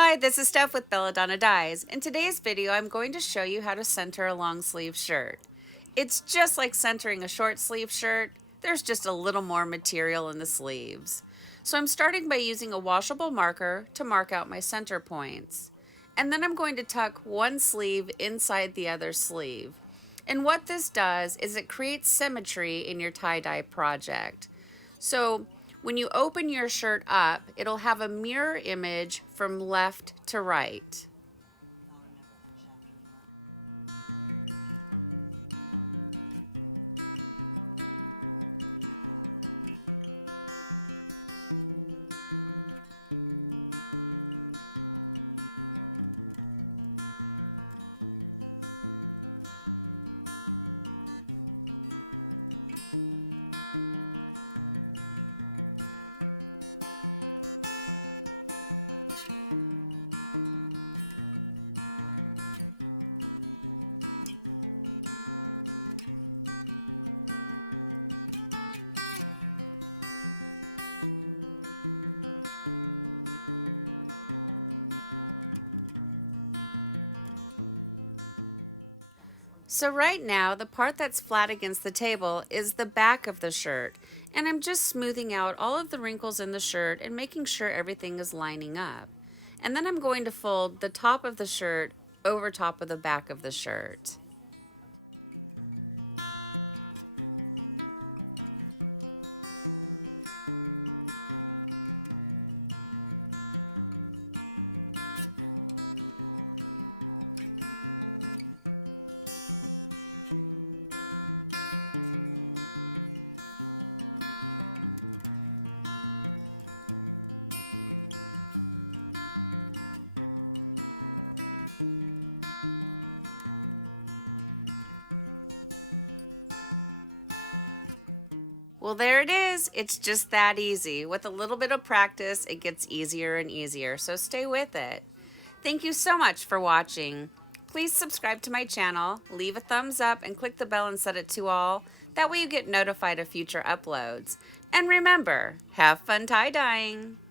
Hi, this is Steph with Belladonna Dyes. In today's video, I'm going to show you how to center a long sleeve shirt. It's just like centering a short sleeve shirt, there's just a little more material in the sleeves. So I'm starting by using a washable marker to mark out my center points. And then I'm going to tuck one sleeve inside the other sleeve. And what this does is it creates symmetry in your tie-dye project. So when you open your shirt up, it'll have a mirror image from left to right. So right now, the part that's flat against the table is the back of the shirt, and I'm just smoothing out all of the wrinkles in the shirt and making sure everything is lining up. And then I'm going to fold the top of the shirt over top of the back of the shirt. Well, there it is. It's just that easy. With a little bit of practice, it gets easier and easier, so stay with it. Thank you so much for watching. Please subscribe to my channel, leave a thumbs up, and click the bell and set it to all. That way you get notified of future uploads. And remember, have fun tie-dyeing!